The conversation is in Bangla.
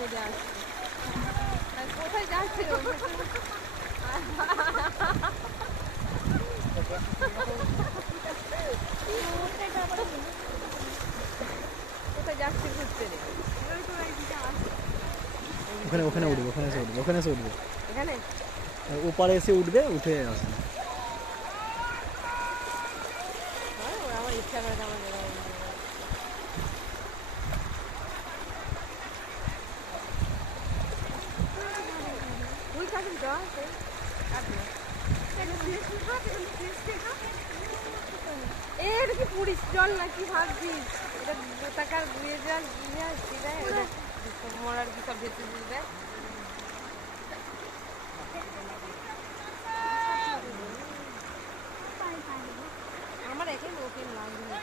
বেড়ে আসছে। কোথায় যাচ্ছে কোথায় যাচ্ছে ঘুরতে নেই। ওখানে ওখানে উঠবে, ওখানে এসে উঠবে, ওখানে এসে উঠবে, এখানে ওপারে এসে উঠবে, উঠে আসবে। আমার ইচ্ছা করে আমার ওই কাছে যাওয়া এটা কি পুরিস জল নাকি ভাবছিস? এটা টাকার গুয়ে জল দিয়ে আসছি মরার কি সব ভেতরে দিবে। আমার এখানে ওকে লাগবে।